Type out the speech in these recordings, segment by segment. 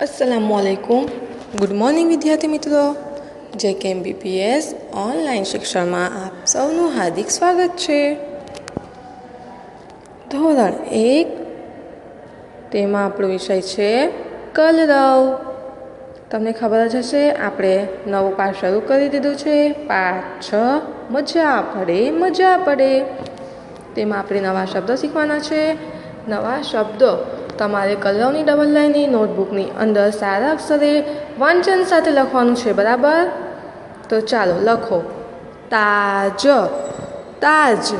અસલામુ અલૈકુમ good morning વિદ્યાર્થી મિત્રો. જે કેમ બીપીએસ ઓનલાઈન શિક્ષણમાં આપ સૌનું હાર્દિક સ્વાગત છે. ધોરણ એક, તેમાં આપણો વિષય છે કલરવ. તમને ખબર જ હશે, આપણે નવું પાઠ શરૂ કરી દીધું છે. પાઠ છ, મજા પડે મજા પડે. તેમાં આપણે નવા શબ્દો શીખવાના છે. નવા શબ્દો તમારે કલરવની ડબલ લાઈનની નોટબુકની અંદર સારા અક્ષરે વાંચન સાથે લખવાનું છે, બરાબર? તો ચાલો લખો. તાજ તાજ.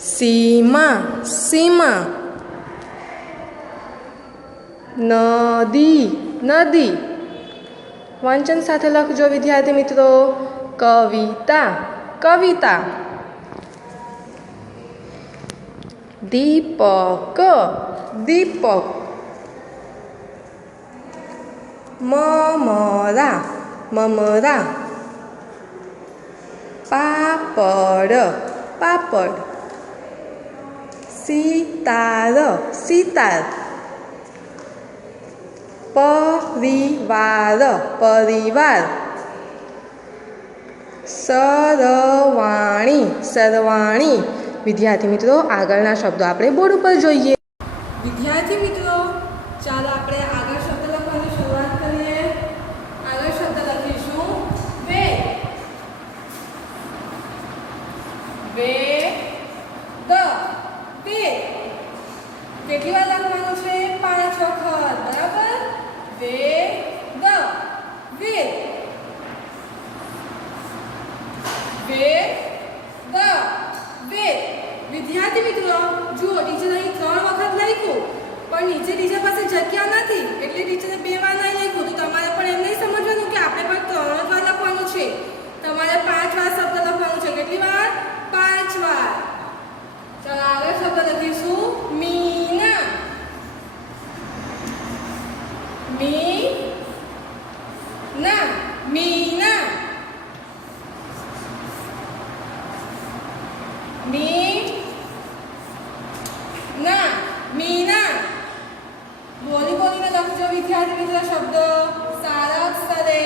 સીમા સીમા. નદી નદી. વાંચન સાથે લખજો વિદ્યાર્થી મિત્રો. કવિતા કવિતા. દીપક દીપક મમરા મમરા પાપડ પાપડ સિતાર સિતાર પરિવાર પરિવાર સરવાણી સરવાણી વિદ્યાર્થી મિત્રો, આગળના શબ્દો આપણે બોર્ડ ઉપર જોઈએ. વિદ્યાર્થી મિત્રો, ચાલો આપણે આગળ શબ્દ લખવાની શરૂઆત કરીએ. આગળ શબ્દ લખીશું. વે વે દ. વે કેટલી વાર લખવાનું છે? પાંચ વખત બરાબર? વે દ. વે વે દ વે વિદ્યાર્થી મિત્રો જુઓ ટીચર અહીં ત્રણ વખત લખ્યું પણ નીચે ટીચર પાસે જગ્યા નથી એટલે ટીચરે બે વાર નહીં લખ્યું તો તમારે પણ એમ નહીં સમજવાનું કે આપણે પણ ત્રણ જ વાર લખવાનું છે તમારે પાંચ વાર શબ્દ લખવાનું છે કેટલી વાર પાંચ વાર ચાલો આગળ શબ્દ લખીશું મીના મી ના મીના મી ના મીના બોલી બોલીને લખજો વિદ્યાર્થી મિત્રો શબ્દો સારા અક્ષરે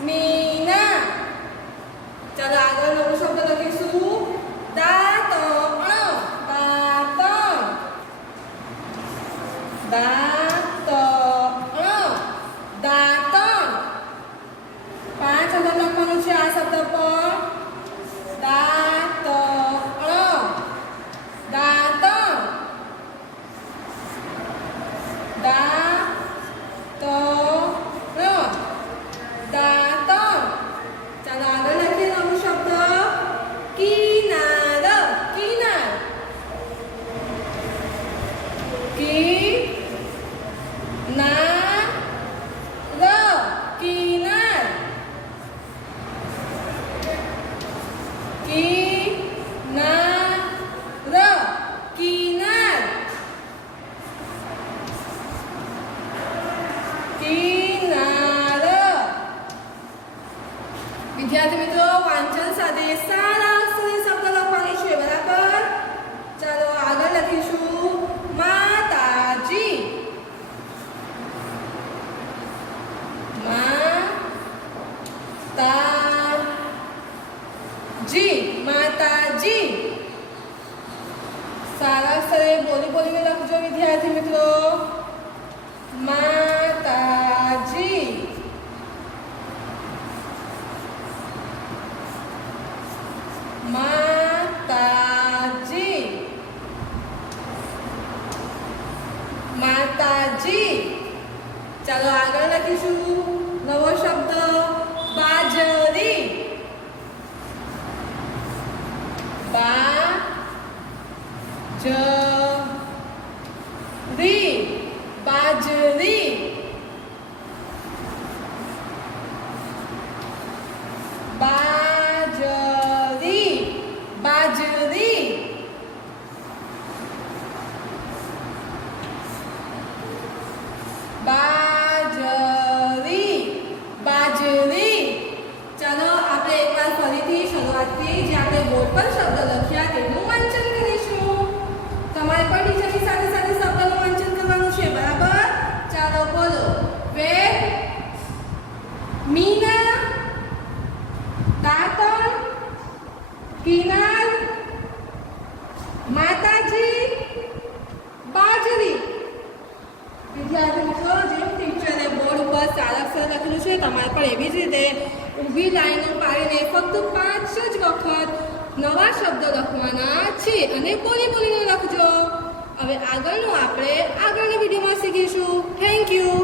મીના ચાલો આગળ નવો શબ્દ લખીશું દાંતણ દાંતણ દાંતણ દાંતણ પાંચ વખત લખવાનું છે આ શબ્દ પર દાંતણ દાંતણ દાંતણ દાંતણ ચાલો આગળ લખીએ નવું શબ્દ કિનાર કિનાર કી ના ર કિનાર કિનાર કિનાર કિનાર વિદ્યાર્થી મિત્રો વાંચન સાથે સારા અક્ષરે શબ્દ લખવાની છે બરાબર ચાલો આગળ લખીશું માતાજી માતાજી માતાજી અક્ષરે બોલી બોલીને લખજો વિદ્યાર્થી મિત્રો માતાજી માતાજી માતાજી ચાલો આગળ લખીશું શરૂઆતથી જે આપણે પર શબ્દ લખ્યા તેનું વાંચન કરીશું તમારે પણ ટીચરની સાથે સાથે શબ્દનું વાંચન કિનાર માતાજી બાજરી વિદ્યાર્થી મિત્રો જેમ ટીચરે બોર્ડ ઉપર સારા અક્ષર લખેલું છે તમારે પણ એવી જ રીતે ઊભી લાઈનો પાડીને ફક્ત પાંચ જ વખત નવા શબ્દો લખવાના છે અને બોલી બોલીને લખજો. હવે આગળનું આપણે આગળની વિડીયોમાં શીખીશું. Thank you